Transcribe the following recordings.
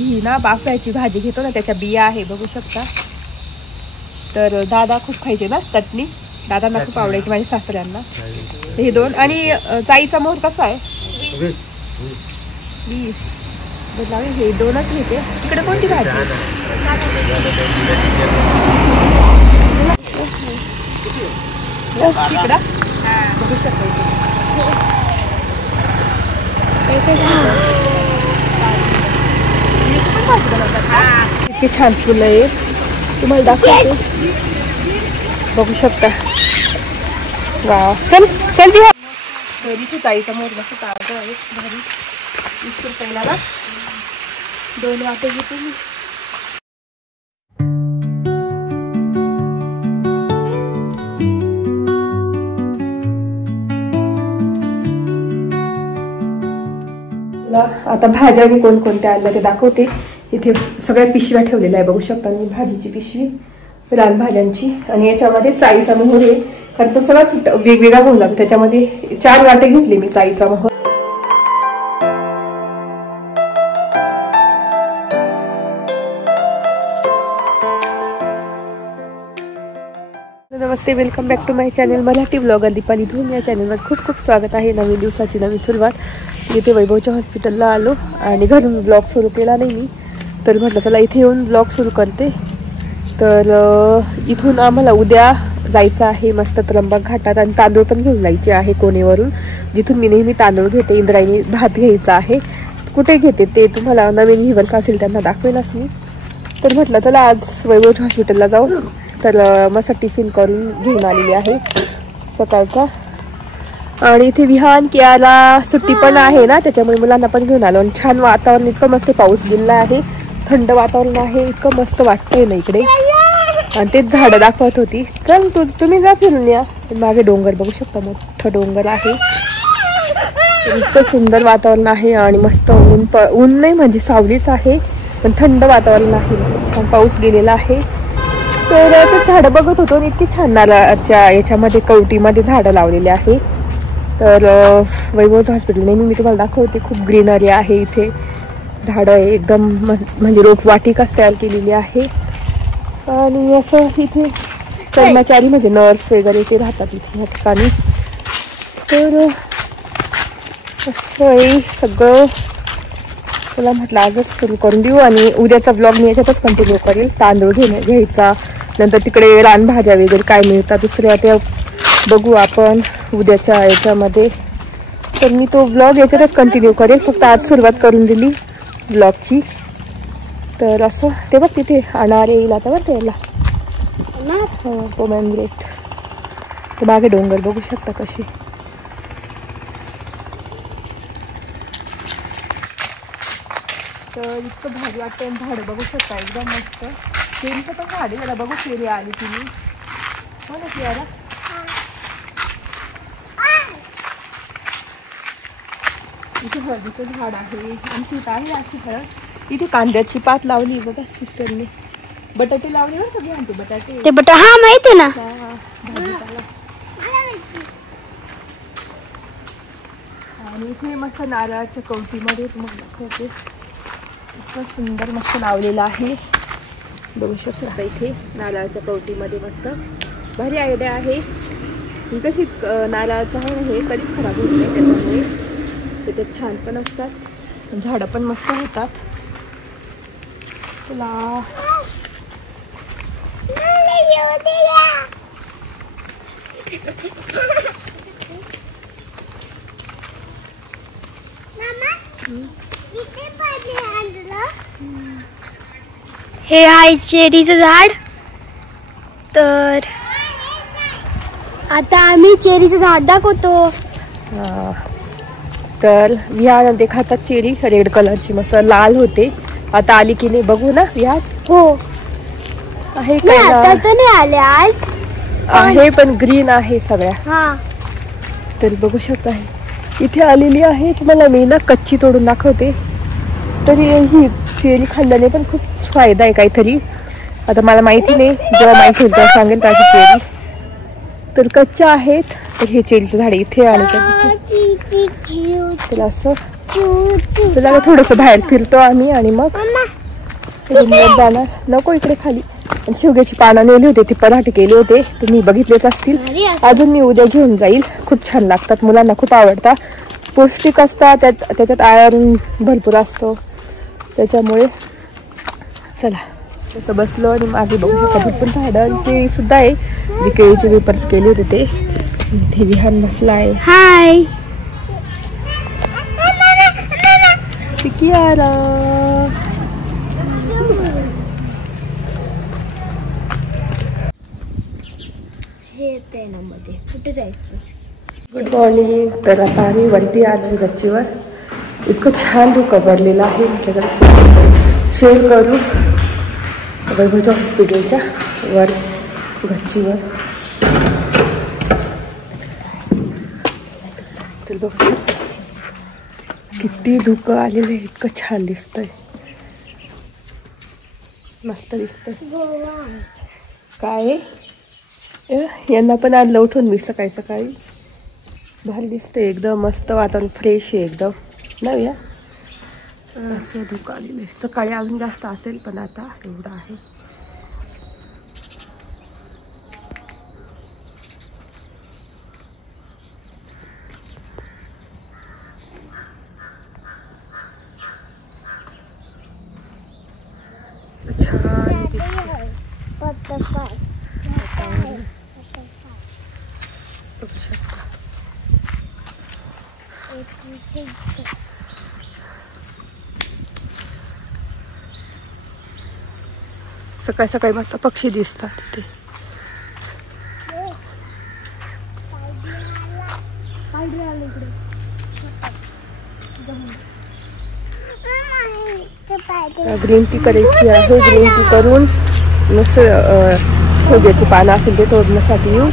ही ना बाफळ्याची भाजी घेतो ना त्याच्या बिया आहे, बघू शकता. तर दादा खूप खायचे ना चटणी, दादांना खूप आवडायची माझ्या सासऱ्यांना. हे दोन आणि चाईचा मोहर कसा आहे 20. हे दोनच घेते. तिकडे कोणती भाजी तिकडं बघू शकता. इतके छान फुलं आहे, तुम्हाला दाखवते, बघू शकता. वाव, चल चल ती. तर इथे चाईचा मोर बघा ताजा आहे, भारी. 20 रुपयाला ना 2 वाटे घेते मी. आता भाज्या मी कोणकोणत्या आणल्या ते दाखवते. इथे सगळ्या पिशव्या ठेवलेल्या आहे, बघू शकता मी. भाजीची पिशवी, रानभाज्यांची, आणि याच्यामध्ये चाईचा मोहर आहे, कारण तो सगळा वेगवेगळा होऊन लागतो. त्याच्यामध्ये 4 वाटे घेतले मी चाईचा मोहर. नमस्ते, welcome back to my channel Marathi blogger Deepali Dhoom. या चॅनलवर खूप खूप स्वागत आहे. नवीन दिवसाची नवीन सुरुवात. इथे वैभवच्या हॉस्पिटलला आलो आणि घरून ब्लॉग सुरू केला नाही मी, तर म्हटलं चला इथे येऊन ब्लॉग सुरू करते. तर इथून आम्हाला उद्या जायचं आहे मस्त त्र्यंबक घाटात, आणि तांदूळ पण घेऊन जायचे आहे कोणेवरून, जिथून मी नेहमी तांदूळ घेते. इंद्रायणी भात घ्यायचा आहे. कुठे घेते ते तुम्हाला नवीन व्ह्यूअर्स असेल त्यांना दाखवेलच मी. तर म्हटलं चला आज वैभवच्या हॉस्पिटलला जाऊ. तर मस्त टिफिन करून घेऊन आलेली आहे सकाळचा. आणि इथे विहान कियाला सुट्टी पण आहे ना, त्याच्यामुळे मुलांना पण घेऊन आलो. आणि छान वातावरण, इतकं मस्त पाऊस गेला आहे, थंड वातावरण आहे, इतकं मस्त वाटतंय ना इकडे. आणि तेच झाडं दाखवत होती. चल तुम्ही जा फिरून या. मागे डोंगर बघू शकता, मोठं डोंगर आहे. इतकं सुंदर वातावरण आहे आणि मस्त ऊन नाही म्हणजे सावलीच आहे, पण थंड वातावरण आहे. छान पाऊस गेलेला आहे. तर ते झाडं बघत होतो आणि इतकी छान नारळाच्या याच्यामध्ये कवटीमध्ये झाडं लावलेले आहे. तर वैभवचं हॉस्पिटल नेहमी मी तुम्हाला दाखवते, खूप ग्रीनरी आहे इथे, झाडं आहे एकदम, म्हणजे रोपवाटिकाच तयार केलेली आहे. आणि असं इथे कर्मचारी म्हणजे नर्स वगैरे ते राहतात इथे या ठिकाणी. तर असं आहे सगळं. चला म्हटलं आजच सुरू करून देऊ, आणि उद्याचा ब्लॉग मी याच्यातच कंटिन्यू करेल. तांदूळ घ्यायचा, नंतर तिकडे रानभाज्या वगैरे काय मिळतात दुसऱ्या त्या बघू आपण उद्याच्या याच्यामध्ये. तर मी तो ब्लॉग याच्यातच कंटिन्यू करेल, फक्त आज सुरुवात करून दिली ब्लॉगची. तर असं ते बघ तिथे अनार येईल आता बरं त्याला, पोमॅग्रेनेट. तर मागे डोंगर बघू शकता कशी. तर इतकं भारी वाटतं. झाडं बघू शकता एकदम मस्त. केळीचं पण झाड आहे, बघू केळी आली तुम्ही, हो ना कियारा. इथे हळदीचं झाड आहे, आमची इथं आहे अशी हळद. इथे कांद्याची पात लावली बघा सिस्टरने. बटाटे लावले बरं सगळे, आणते बटाटे. ते हा माहिती ना, भाजीपाला. आणि इथे मस्त नारळाच्या कवटीमध्ये तुम्हाला दाखवते, इतकं सुंदर मस्त लावलेलं आहे, बघू शकता. इथे नारळाच्या कवटीमध्ये मस्त भारी आयडिया आहे ही. कशी नारळाचं आहे ना, हे कधीच खराब होत नाही, त्याच्यामुळे त्याच्यात छान पण असतात, झाडं पण मस्त होतात. चला हे आहे चेरीचं झाड. तर आता आम्ही चेरीचं झाड दाखवतो. तर विहान ते खातात चेरी, रेड कलरची मस्त लाल होते. आता आली की नाही बघू ना विहान. हो आहे काय, आता तर नाही आले आज आहे, पण ग्रीन आहे सगळ्या. हा तर बघू शकता इथे आलेली आहे. तुम्हाला मी ना कच्ची तोडून दाखवते. तरी ही चेरी खाल्ल्याने पण खूप फायदा आहे काहीतरी, आता मला माहिती नाही, जेव्हा माहिती होईल तेव्हा सांगेल त्याची चेरी. तर कच्च्या आहेत. तर हे चेरीचं झाड इथे आणि तर असं चला थोडस बाहेर फिरतो आम्ही आणि मग जाणार. नको इकडे खाली. शेवग्याची पानं नेली होते, ती पराठे केले होते, तुम्ही बघितलेच असतील. अजून मी उद्या घेऊन जाईल. खूप छान लागतात, मुलांना खूप आवडतात, पौष्टिक असतात, त्याच्यात आयर्न भरपूर असतो, त्याच्यामुळे चला तसं बसलो. आणि मागे बघू शकता भरपूर झाडं केळी सुद्धा आहे, जे केळीचे वेपर्स केले होते ते. इथे विहान बसला आहे. हाय कुठे जायचं? Good morning. तर आता आम्ही वरती आलो गच्चीवर. इतकं छान धुकं पडलेलं आहे, त्याच्यात शेअर करू. वैभवच्या हॉस्पिटलच्या वर गच्चीवर. तर बघू किती धुकं आलेलं आहे, इतकं छान दिसतंय, मस्त दिसतंय. काय यांना पण आणलं उठून मी सकाळी सकाळी. भारी दिसते एकदम, मस्त वातावरण, फ्रेश आहे एकदम. नव्या असं धुकं आलेलं आहे. सकाळी अजून जास्त असेल, पण आता एवढं आहे. छान दिसतंय. बघू शकता. सकाळी सकाळी मस्त पक्षी दिसतात तिथे. ग्रीन टी करायची आहे. ग्रीन टी करून मस्त शेवग्याची पानं असेल ते तोडण्यासाठी येऊ.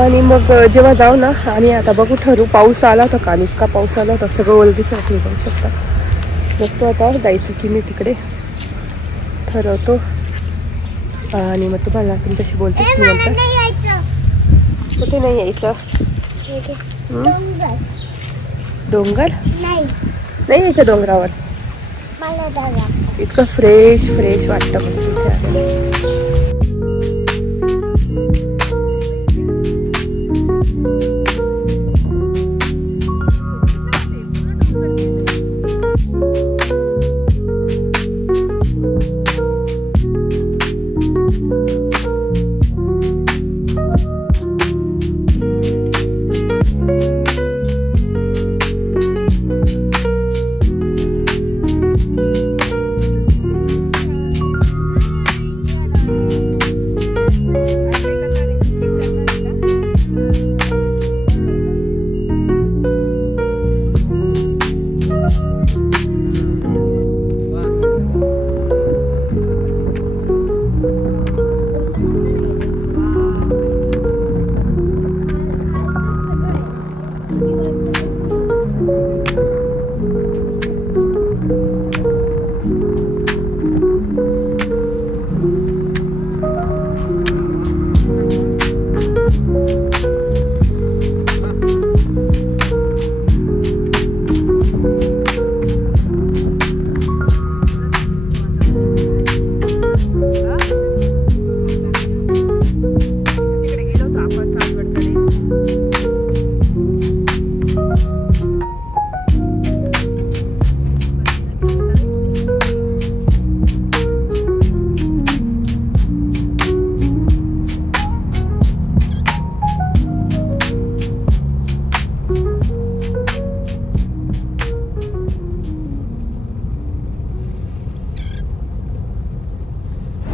आणि मग जेव्हा जाऊ ना, आणि आता बघू ठरू. पाऊस आला होता काल, इतका पाऊस आला होता, सगळं ओलगीच असेल बघू शकता. बघतो आता जायचं की मी तिकडे, ठरवतो. आणि मग तुम्हाला तुमच्याशी बोलते मी नंतर. कुठे नाही यायचं? डोंगर नाही यायचं डोंगरावर. इतकं फ्रेश फ्रेश वाटतं म्हणजे तिथे आलं.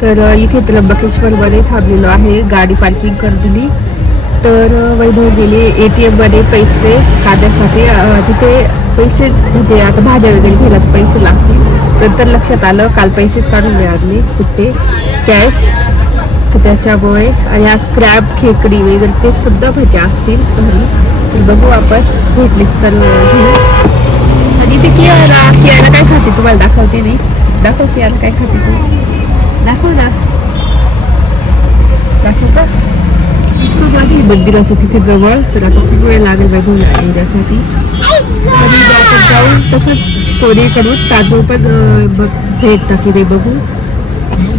तर इथे त्र्यंबकेश्वरमध्ये थांबलेलो आहे, गाडी पार्किंग करून दिली. तर वैभव गेले ATM मध्ये पैसे काढण्यासाठी. तिथे पैसे म्हणजे आता भाज्या वगैरे घ्यायला पैसे लागतील. नंतर लक्षात आलं काल पैसेच काढून मिळाले सुट्टे कॅश, तर त्याच्यामुळे. आणि आज क्रॅब खेकडी वगैरे ते सुद्धा भाज्या असतील घरी, तर बघू आपण भेटलीच तर घेऊ. आणि इथे कियाला काय खाते तुम्हाला दाखवते मी. दाखव कियाला काय खाते तू, दाखव ना. दाखव का. इतकं आहे मंदिराच्या तिथे जवळ. तर आता खूप वेळ लागेल वैभवला येण्यासाठी. आणि त्याच्यात जाऊन तसंच कोणीकडून तांदूळ पण भेटतं की ते बघू.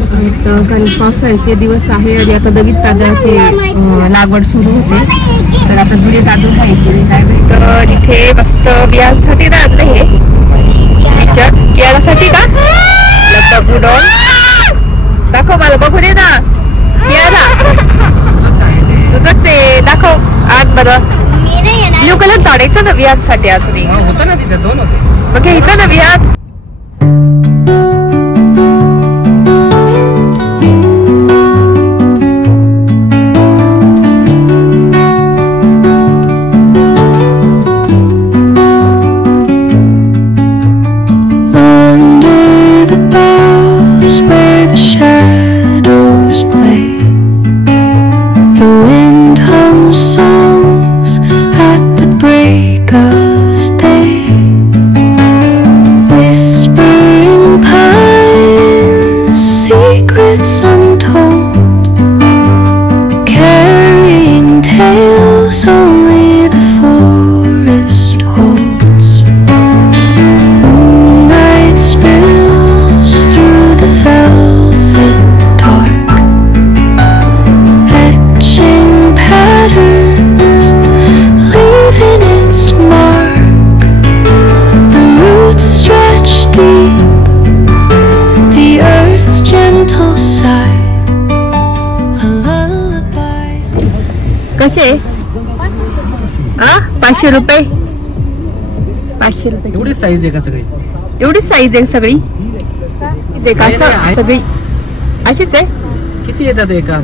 कारण पावसाळ्याचे दिवस आहे आणि आता नवीन तांदळाची लागवड सुरू होते. तर आता जुने तांदूळ आहे की काय माहिती. तर इथे मस्त बियांसाठी ना आणलं हे बियाण्यासाठी का बघू डॉल दाखव मला बघू दे ना. तुझंच आहे दाखव आत बरं. ब्ल्यू कलर चाडायचं ना बियांसाठी अजून होतं ना तिथे 2 होते. मग घ्यायचं ना बियात. कसे 500 रुपये. 500 रुपये. एवढी साईज आहे का सगळी? एवढीच साईज आहे सगळी. सगळी अशीच आहे. किती येतात एका?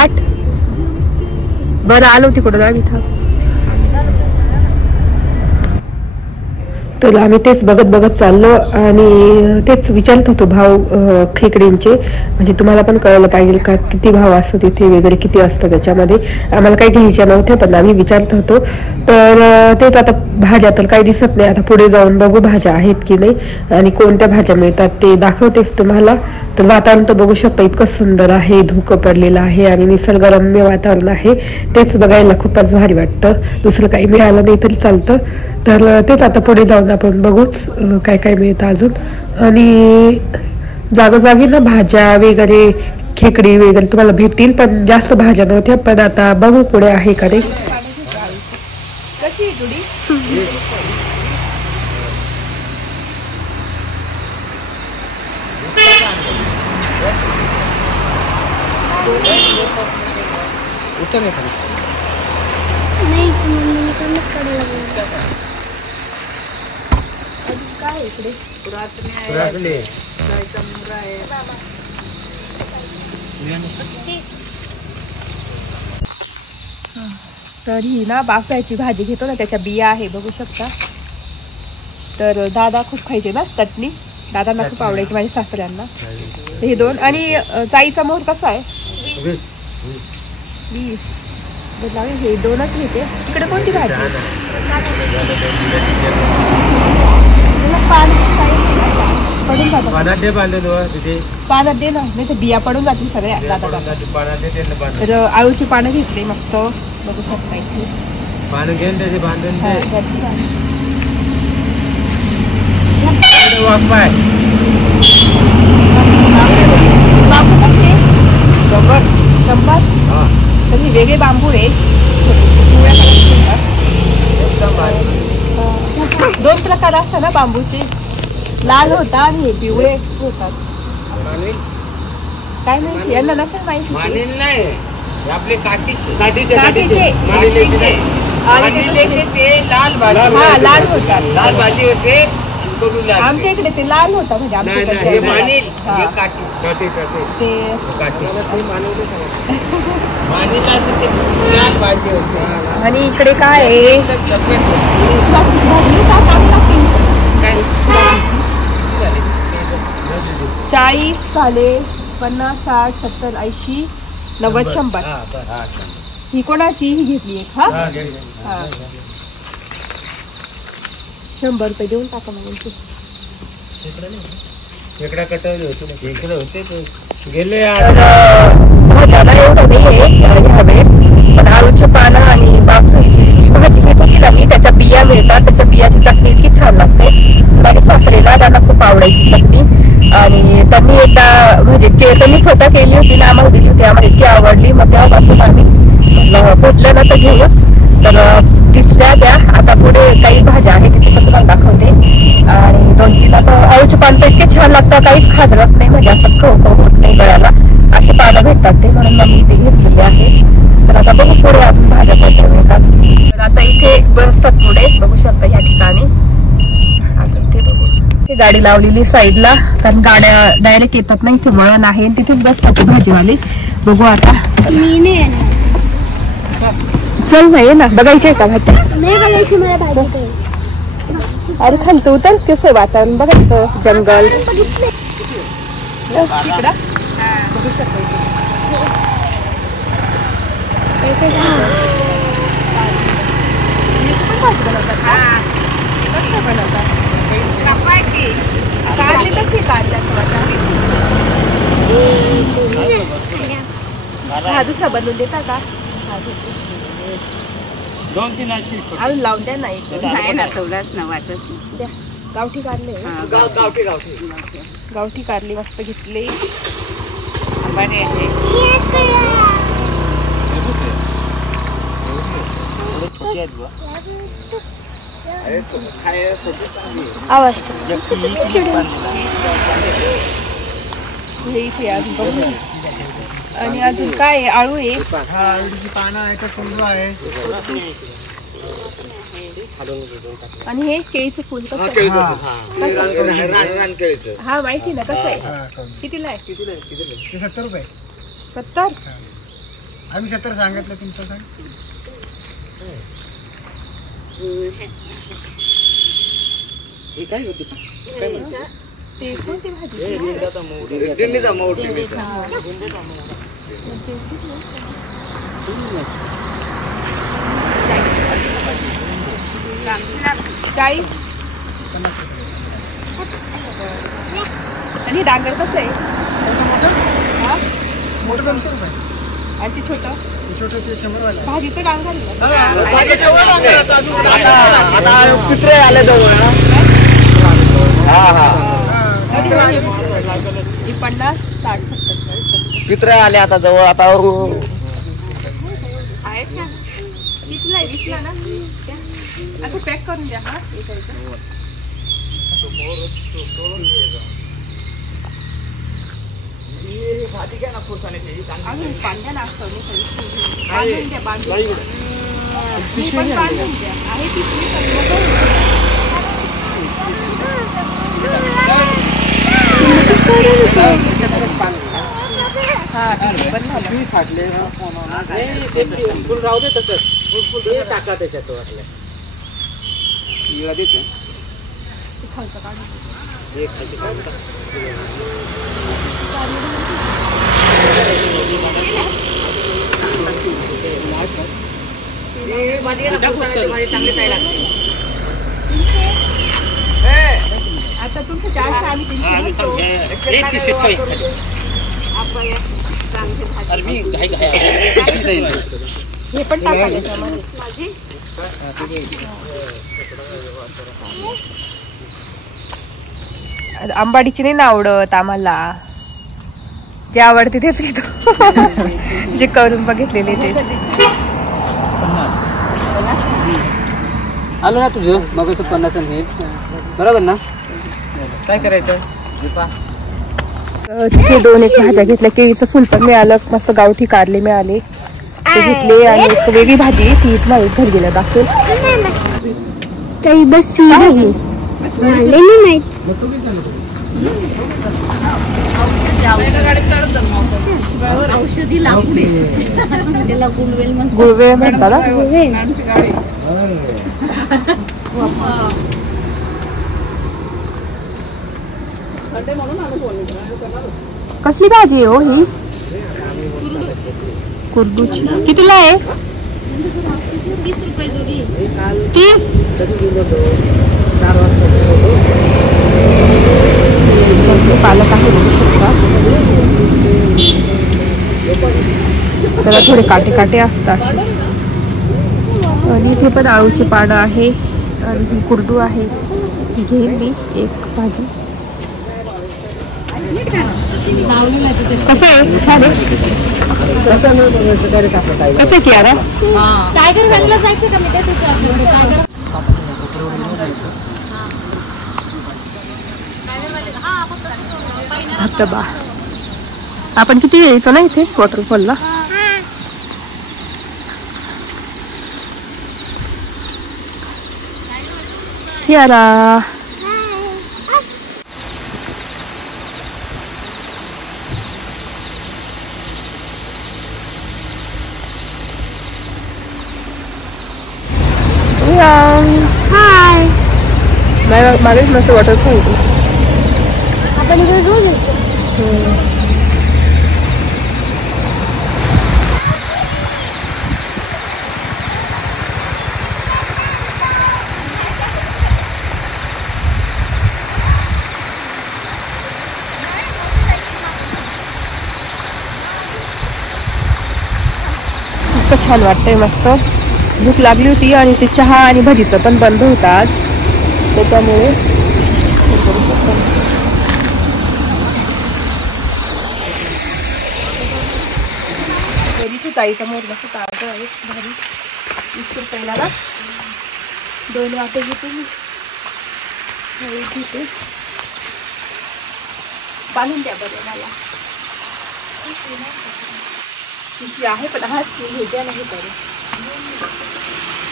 8. बरं आलो तिकडं आम्ही थांब. तर आम्ही तेच बघत चाललो आणि तेच विचारत होतो भाव खेकड्यांचे. म्हणजे तुम्हाला पण कळलं पाहिजे का किती भाव असतो तिथे वगैरे किती असतं त्याच्यामध्ये. आम्हाला काही घ्यायच्या नव्हत्या पण आम्ही विचारत होतो. तर तेच आता भाज्या तर काही दिसत नाही. आता पुढे जाऊन बघू भाज्या आहेत की नाही आणि कोणत्या भाज्या मिळतात ते दाखवतेच तुम्हाला. तर वातावरण तर बघू शकता इतकं सुंदर आहे. धुकं पडलेलं आहे आणि निसर्गरम्य वातावरण आहे. तेच बघायला खूपच भारी वाटतं. दुसरं काही मिळालं नाही तरी चालतं. तर तेच आता पुढे जाऊन आपण बघूच काय काय मिळतं अजून. आणि जागोजागी ना भाज्या वगैरे खेकडी वगैरे तुम्हाला भेटतील पण जास्त भाज्या नव्हत्या. पण आता बघू पुढे आहे का नाही. नाही मम्मीकडूनच काढायला लागलं. काय इकडे तर ही ना बाफळ्याची भाजी घेतो ना त्याच्या बिया आहे बघू शकता. तर दादा खूप खायचे ना चटणी. दादांना खूप आवडायची माझ्या सासऱ्यांना. हे 2 आणि चाईचा मोहर कसा आहे 20. हे 2च घेते. इकडे कोणती भाजी पानात दे ना नाही तर बिया पडून जातील सगळ्या. तर आळूची पानं घेतली मस्त बघू शकता इथे. पानं घेऊन त्याचे बांधून बांबू कसे 100. तर हे वेगळे बांबू आहे. 2 प्रकार असतात ना बांबूचे. लाल होता आणि हे पिवळे होतात. काय माहिती यांना नसेल माहिती. आपले काठीचे लाल होतात. लाल भाजी होते. आमच्या इकडे ते लाल होता म्हणजे आणि इकडे काय आहे 40 झाले 50 60 70 80 90 100. ही कोणाची ही घेतली एक. हा 100 रुपये देऊन टाका म्हणजे. खेकडा कटवले होते गेले भाज्याला एवढं नाही आहे ह्यावेळेस. पण आळूची पानं आणि बाफळीची जी भाजी घेत होती ना मी त्याच्या बिया होती ना, आम्हाला दिली होती, आम्हाला इतकी आवडली. मग तेव्हापासून आम्ही पोचलं ना तर घेऊच. तर दिसल्या त्या. आता पुढे काही भाज्या आहेत तिथे पण तुम्हाला दाखवते. आणि 2-3 आता आळूचे पान तर इतके छान लागतात, काहीच खाजरत नाही, म्हणजे असं खव खव होत नाही गळ्याला, असे पानं भेटतात ते, म्हणून मग मी ते घेतलेले आहे. तर आता बघू पुढे अजून भाज्या कोणत्या मिळतात. तर आता इथे बसतात पुढे, बघू शकता या ठिकाणी. आता इथे बघू, ते गाडी लावलेली साईडला, कारण गाड्या डायरेक्ट येतात नाही, इथे वळण आहे, तिथेच बसतात ते भाजीवाले. बघू आता. मी नाही येणार. चल नाही ना, बघायची आहे का भाजी? नाही बघायची मला भाजी काही. अरे खाली तू उतर, कसं वातावरण बघायचं, जंगल बघितले. तिकडं बघू शकता. हा दुसरा बदलून देता का? 2-3 अजून लावून द्या नाही. द्या. गावठी कारले, गावठी कारली मस्त घेतली. आवाज हे इथे अजून बघू. आणि अजून काय आहे? आळू आहे, आळूची पानं आहे, तर कुंडू आहे. आणि हे केळीचं फुल कसं आहे? हा माहिती ना कसं आहे, कितीला आहे? ते 70 रुपये. 70. आम्ही 70 सांगितलं, तुमचं सांग. ते कोणती भाजी? चाळीस. आणि डांगर कसं आहे? मोठं 200 रुपये. आणि ते छोटं छोटं ते 100 वाला. भाजीचं डांगर पित्रे आले जवळ. 50, 60, 70 पित्रे आले आता जवळ. आता कितीला आहे? 20ला ना. आता पॅक करून द्या. हा अजून बांध्या ना असतं बांधून द्या, बांधून पण बांधून द्या. आहे पिशवी फाटले. फुल राहू दे तसंच. फुल टाका त्याच्यात आपल्या देते. आता तुमचं जास्त आम्ही हे पण टाका त्याच्यामध्ये. आंबाडीची नाही ना आवडत आम्हाला, जे आवडते तेच घेतो. जे करून बघितलेले ते. आलं ना तुझं मग 50 हे बरोबर ना. काय करायचं? तिथे 2-1 भाज्या घेतल्या. केळीचं फुल पण मिळालं, मस्त गावठी कारले मिळाले ते घेतले. आणि एक वेगळी भाजी ती घरी गेल्या दाखवेल. काही बस नाही माहित. औषधी लाकूड गुळवेल म्हणतात ना. कसली भाजी आहे हो ही? कुरडूची. कितीला आहे? 30 रुपये जोडी. 30. पालक आहे बघू शकता. त्याला थोडे काटे काटे असतात. आणि इथे पण आळूचे पानं आहे. आणि ही कुरडू आहे, घेईन मी एक भाजी. कसं आहे? छान आहे. कसं की यार टायगर व्हॅलीला जायचं का? मी तेच विचारते. धबधबा आपण किती यायचो ना इथे वॉटरफॉलला. यारा हाय. मागे मस्त वॉटरफॉल. आपण इकडे रोज येतो. इतकं छान वाटतंय. मस्त भूक लागली होती आणि ते चहा आणि भजीचं पण बंद होतं आज, त्याच्यामुळे चाळीचा मोर मस्त ताजा आहे. भारी 20 रुपयाला ना 2 वाटे घेते मी. घेते बांधून द्या बरं मला. पिशवी आहे पण हाच घेत्या नाही तरी.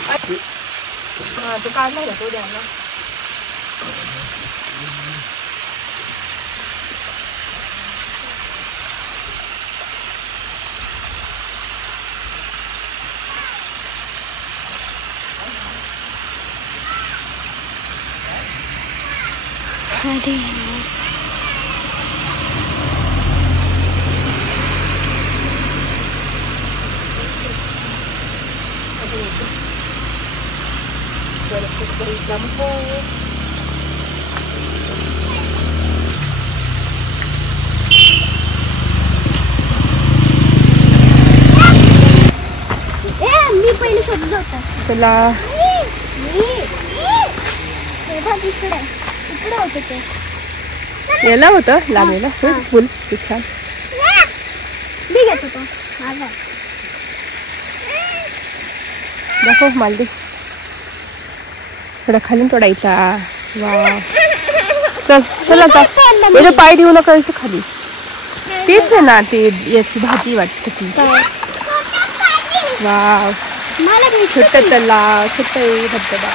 हा तो काढला ना तो द्या ना. मी पहिले शोधत होता. चला इकडे होत ते. याला होतं लागलेलं फुल खूप छान. मी घेत होतो. दाखव मला दे. थोडा खाली तोडायचा. वा चल चला आता पाय देऊ नका खाली. तेच आहे ना ते याची भाजी वाटते ती. वाव छोट तलाव छोट धबधबा.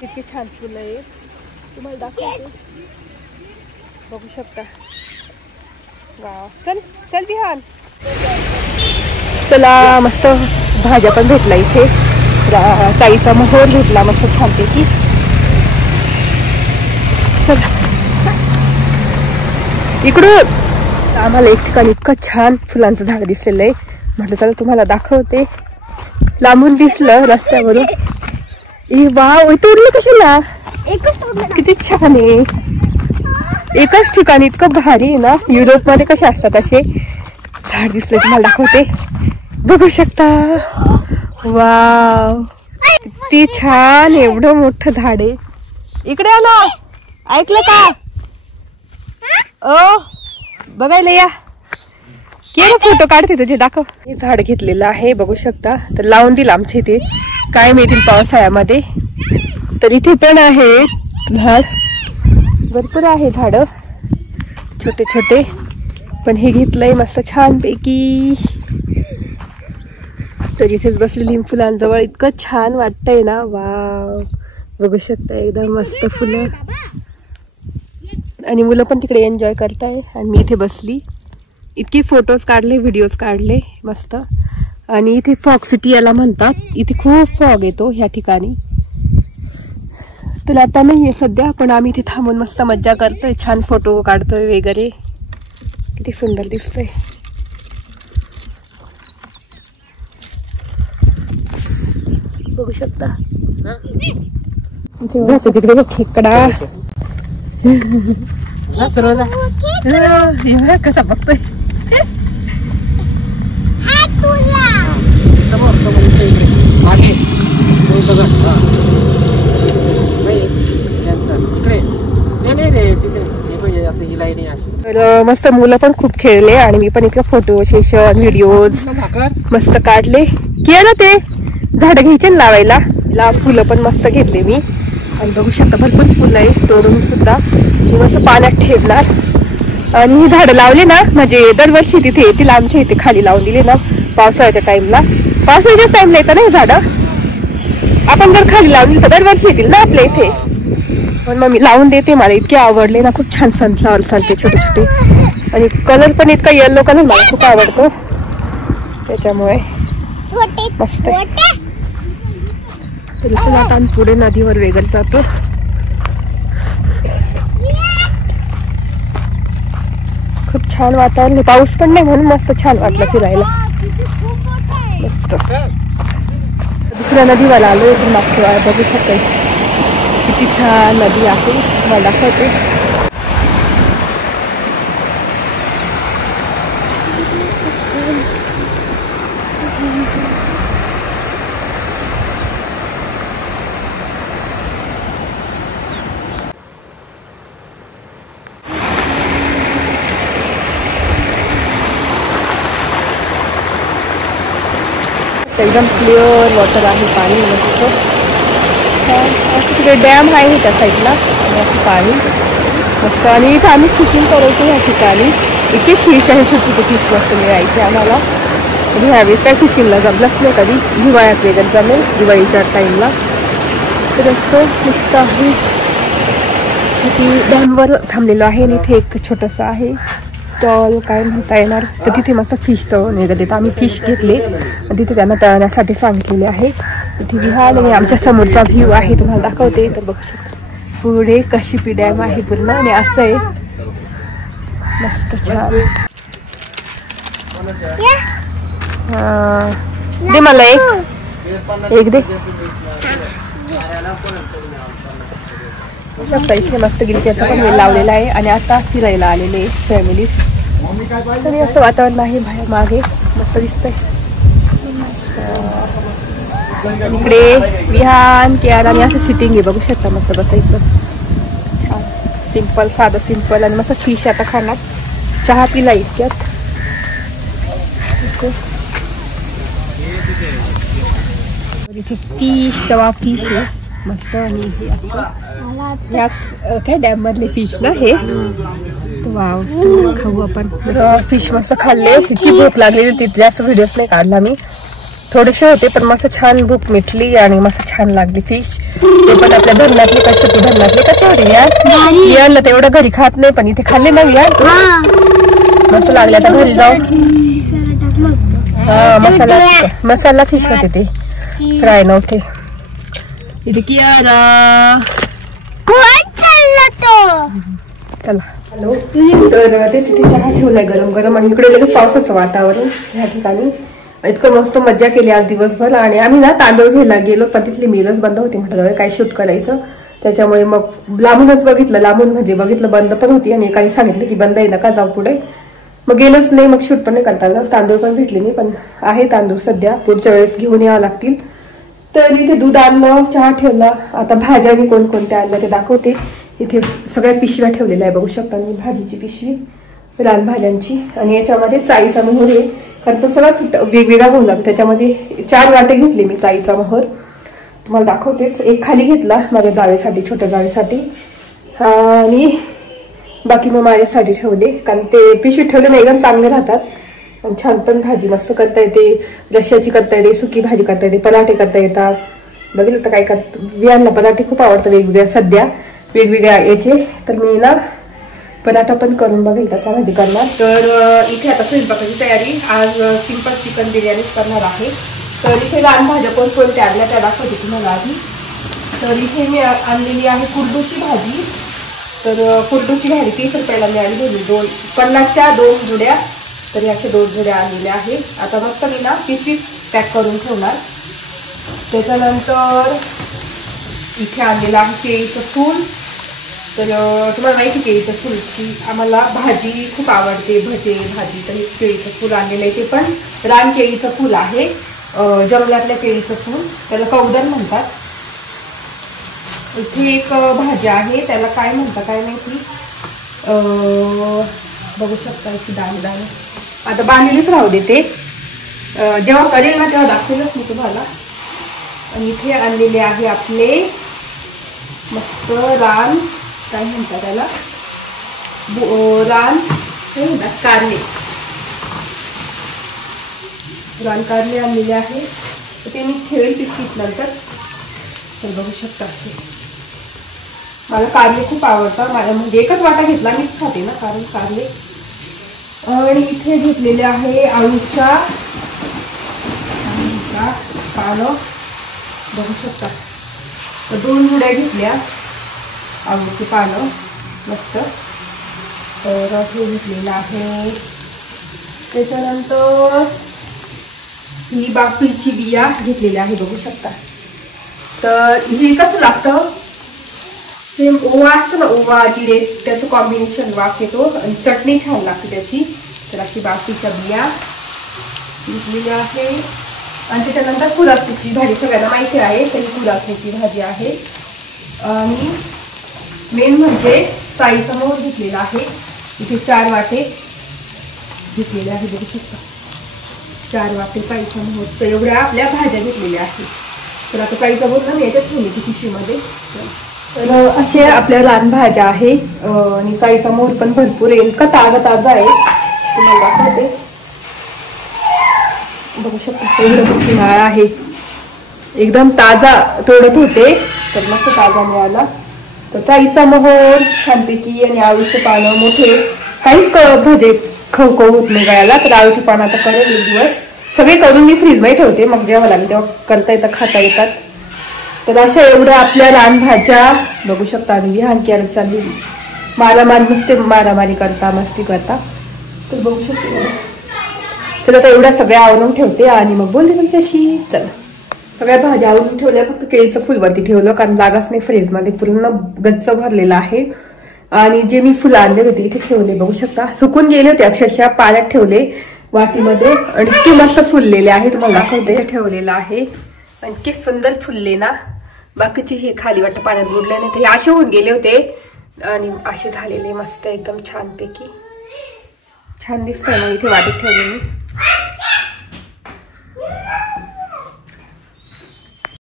किती छान फुलं आहे. तुम्हाला दाखवते बघू शकता. वाव चल चल बिहान. चला मस्त भाज्या पण भेटला इथे. चाळीचा मोहर भेटला मस्त छानपैकी. चला इकडून आम्हाला एक ठिकाणी इतकं छान फुलांचं झाड दिसलेलं आहे. म्हटलं चला तुम्हाला दाखवते. लांबून दिसलं रस्त्यावरून. वाव तोडलं कशाला? किती छान आहे. एकाच ठिकाणी इतकं भारी आहे ना. युरोप मध्ये कसे असतात असे झाड दिसले तुम्हाला दाखवते. बघू शकता. वाव किती छान. एवढं मोठं झाड आहे. इकडे आलो ऐकलं का? ओ बघायला या. केलं फोटो काढते तुझे दाखव. हे झाड घेतलेलं आहे बघू शकता. तर लावून दिलं आमच्या इथे काय मिळतील पावसाळ्यामध्ये. तर इथे पण आहे झाड भरपूर आहे झाड छोटे छोटे. पण हे घेतलंय मस्त छान पैकी. तर इथेच बसलेली फुलांजवळ इतकं छान वाटतंय ना. वाव बघू शकता एकदम मस्त फुलं. आणि मुलं पण तिकडे एन्जॉय करताय आणि मी इथे बसली. इतके फोटोज काढले व्हिडिओज काढले मस्त. आणि इथे फॉग सिटी याला म्हणतात. इथे खूप फॉग येतो ह्या ठिकाणी. तर आता नाहीये सध्या पण आम्ही इथे थांबून मस्त मज्जा करतोय. छान फोटो काढतोय वगैरे. किती सुंदर दिसतोय. बघू शकता जातो तिकडे बघ खेकडा. कसा बघतोय. काही नाही असं. तर मस्त मुलं पण खूप खेळले आणि मी पण इतकं फोटो सेशन व्हिडिओज मस्त काढले. केलं ते झाड घ्यायचे ना लावायला, फुलं पण मस्त घेतले मी. आणि बघू शकता भरपूर फुलं आहे, तोडून सुद्धा मी मस्त पाण्यात ठेवणार. आणि ही झाडं लावली ना म्हणजे दरवर्षी तिथे येतील आमच्या इथे खाली लावून दिली ना पावसाळ्याच्या टाइमला. पावसाळ्याच्याच टाइमला येतं ना ही झाडं. आपण जर खाली लावली तर दरवर्षी येतील ना आपल्या इथे. पण मग मी लावून देते, मला इतके आवडले ना. खूप छान सनफ्लावर चालते छोटे छोटे आणि कलर पण इतका येलो कलर मला खूप आवडतो त्याच्यामुळे मस्त आहे. तरी चला आता आम्ही पुढे नदीवर वेगळं जातो. खूप छान वातावरण, पाऊस पण नाही म्हणून मस्त छान वाटलं फिरायला. मस्त दुसऱ्या नदीवर आलो इथून मागच्या वेळा. बघू शकते किती छान नदी आहे, मला दाखवते. एकदम क्लिअर वॉटर आहे, पाणी मस्त. तिकडे डॅम आहे त्या साईडला आणि पाणी मस्त. आणि इथं आम्ही फिशिंग करायचो या ठिकाणी. इतके फिश आहे, छोटे छोटे फिश मस्त मिळायचे आम्हाला. म्हणजे ह्यावेळेस काय फिशिंगला जमलंच नाही कधी, हिवाळ्यात वेगळं जमेल दिवाळीच्या टाईमला. तर असं मस्त आहे. छोटी डॅमवर थांबलेलो आहे आणि इथे एक छोटंसं आहे स्टॉल काय म्हणता येणार. तर तिथे मस्त फिश तळून वगैरे देतात. आम्ही फिश घेतले आणि तिथे त्यांना तळण्यासाठी सांगितलेले आहे. तिथे विहार आणि आमच्या समोरचा व्ह्यू आहे, तुम्हाला दाखवते. तर बघू शकता पुढे कशिपी डॅम आहे पूर्ण आणि असं आहे मस्त छान. दे मला एक दे. शकता इथे मस्त गिलक्याचा पण वेल लावलेला आहे आणि आता फिरायला आलेले फॅमिली. तरी असं वातावरण आहे बाहेर मागे मस्त दिसतंय. इकडे विहान केआर आणि असं सिटिंग आहे, बघू शकता मस्त बसायचं छान सिंपल, साधं सिंपल. आणि मस्त फिश आता खाणार, चहा पिला इतक्यात. इथे फिश तवा फिश आहे मस्त. आणि हे असं यात काय डॅम मधले फिश ना हे. वाव, खाऊ आपण फिश. मस्त खाल्ले, इतकी भूक लागली होती, जास्त व्हिडिओज नाही काढला मी, थोडेसे होते पण मस्त छान भूक मिटली आणि मस्त छान लागली फिश. ते पण आपल्या धरणातले कसे, धरणातले कसे होते यार तेवढं घरी खात नाही पण इथे खाल्ले ना यार मस्त लागले. आता घरी जाऊ. हा मसाला फिश होते ते, फ्राय नव्हते. इथे कियारा चला. हॅलो. तर तेच इथे चहा ठेवलाय गरम गरम आणि इकडे लगेच पावसाचं वातावरण ह्या ठिकाणी. इतकं मस्त मजा केली आज दिवसभर. आणि आम्ही ना तांदूळ घ्यायला गेलो पण तिथली मिलच बंद होती, म्हटलं काय शूट करायचं. त्याच्यामुळे मग लांबूनच बघितलं, लांबून म्हणजे बघितलं बंद पण होती आणि एकाने सांगितलं की बंद आहे नका जाऊ पुढे. मग गेलोच नाही, मग शूट पण नाही करता आलं. तांदूळ पण भेटले नाही, पण आहे तांदूळ सध्या, पुढच्या वेळेस घेऊन यावं लागतील. तर इथे दूध आणलं, चहा ठेवला. आता भाज्या मी कोणकोणत्या आणल्या ते दाखवते. इथे सगळ्या पिशव्या ठेवलेल्या आहे, बघू शकता मी. भाजीची पिशवी, रान भाज्यांची. आणि याच्यामध्ये चाईचा मोहर आहे, कारण तो सगळा वेगवेगळा होऊ लागतो. त्याच्यामध्ये 4 वाटे घेतले मी चाईचा मोहर, तुम्हाला दाखवतेच. एक खाली घेतला माझ्या जावेसाठी, छोट्या जावेसाठी, आणि बाकी मग माझ्यासाठी ठेवले, कारण ते पिशवीत ठेवले ना एकदम चांगले राहतात. आणि छान पण भाजी मस्त करता येते, रश्याची करता येते, सुकी भाजी करता येते, पराठे करता येतात. बघितलं तर काय करत, वियांना पराठे खूप आवडतात वेगवेगळ्या, सध्या वेगवेगळ्या याचे. तर मी ना पराठा पण करून बघेल, त्याचा भाजी करणार. तर इथे आता स्वयंपाकाची तयारी, आज सिंपल चिकन बिर्याणीच करणार आहे. तर इथे रान भाज्या कोणकोणत्या आणल्या त्या दाखवते तुम्हाला आधी. तर इथे मी आणलेली आहे कुरडूची भाजी. तर कुरडूची भाजी 30 रुपयाला मिळाली, 50च्या 2 जुड्या. तर याच्या 2 जुड्या आणलेल्या आहे. आता मस्त मी ना पिशवीत पॅक करून ठेवणार. त्याच्यानंतर इथे आणलेलं आहे केळीचं फूल. तर तुम्हाला माहिती केळीचं फुलची आम्हाला भाजी खूप आवडते, भजे भाजी. तर हे केळीचं फूल आणलेलं आहे, ते पण रान केळीचं फूल आहे, जंगलातल्या केळीचं फूल, त्याला कौदर म्हणतात. इथे एक भाजी आहे, त्याला काय म्हणतात काय माहिती. बघू शकता अशी दाणे आता बांधलेलीच राहू देते. जेव्हा करेल ना तेव्हा दाखवेलच मी तुम्हाला. आणि इथे आणलेले आहे आपले मस्त रान, काय म्हणतात त्याला, रान काय म्हणतात, कारले. रान कारले आणलेले आहे. ते मी ठेवेल पिशवीत नंतर. तर बघू शकता असे. मला कारले खूप आवडतात. माझ्या म्हणजे एकच वाटा घेतला, मीच खाते ना कारण कारले. आणि इथे घेतलेले आहे आळूच्या पानं, बघू शकता. तर 2 जुड्या घेतल्या आळूची पानं मस्त. तर हे घेतलेलं आहे. त्याच्यानंतर ही बाफळीची बिया घेतलेल्या आहे, बघू शकता. तर हे कसं लागतं, सेम ओवा असतो ना, ओवा जिरे त्याचं कॉम्बिनेशन वाफ येतो आणि चटणी छान लागते त्याची. तर अशी बाफळीच्या बिया घेतलेल्या आहे. आणि त्याच्यानंतर कुरासण्याची भाजी सगळ्यांना माहिती आहे, तरी कुरासण्याची भाजी आहे. आणि मेन म्हणजे चाळीचा मोहर घेतलेला आहे. इथे 4 वाटे घेतलेले आहे, बघू शकता. 4 वाटे चाळीचा मोहर. तर एवढ्या आपल्या भाज्या घेतलेल्या आहेत. तर आता चाळीचा मोहर ना मी याच्यात ठेवली ती पिशवीमध्ये. तर असे आपल्या रान भाज्या आहे. आणि चाळीचा मोहर पण भरपूर आहे, इतका ताजा आहे तुम्हाला दाखवते. बघू शकता एवढं मोठी नाळ आहे, एकदम ताजा तोडत होते तर मस्त ताजा मिळाला. तर चाळीचा मोहर छानपैकी आणि आळूचे पानं मोठे, काहीच भाजी खव होत नाही गळ्याला. तर आळूची पानं आता करेल एक दिवस. सगळे करून मी फ्रीजमध्ये ठेवते, मग जेव्हा लागेल तेव्हा करता येतात, खाता येतात. तर अशा एवढ्या आपल्या रान भाज्या बघू शकता. आणि विहान कॅरेट चालली मारामारी करता, मस्ती करता. तर बघू शकतो. चला तर एवढ्या सगळ्या आवरून ठेवते आणि मग बोलते तुमच्याशी. चला सगळ्या भाज्या आवरून ठेवल्या, फक्त केळीचं फुलवरती ठेवलं कारण जागाच नाही फ्रीजमध्ये, पूर्ण गच्च भरलेला आहे. आणि जे मी फुलं आणले होते इथे ठेवले, बघू शकता. सुकून गेले होते अक्षरशः, पाण्यात ठेवले वाटीमध्ये आणि ते मस्त फुललेले आहे. तुम्हाला दाखवते. ठेवलेलं आहे आणि किती सुंदर फुलले ना. बाकीचे हे खाली वाटतं पाण्यात बुडले नाही, तर हे असे होऊन गेले होते आणि असे झालेले मस्त एकदम छानपैकी. छान दिसतंय. मग इथे वाटीत ठेवले मी.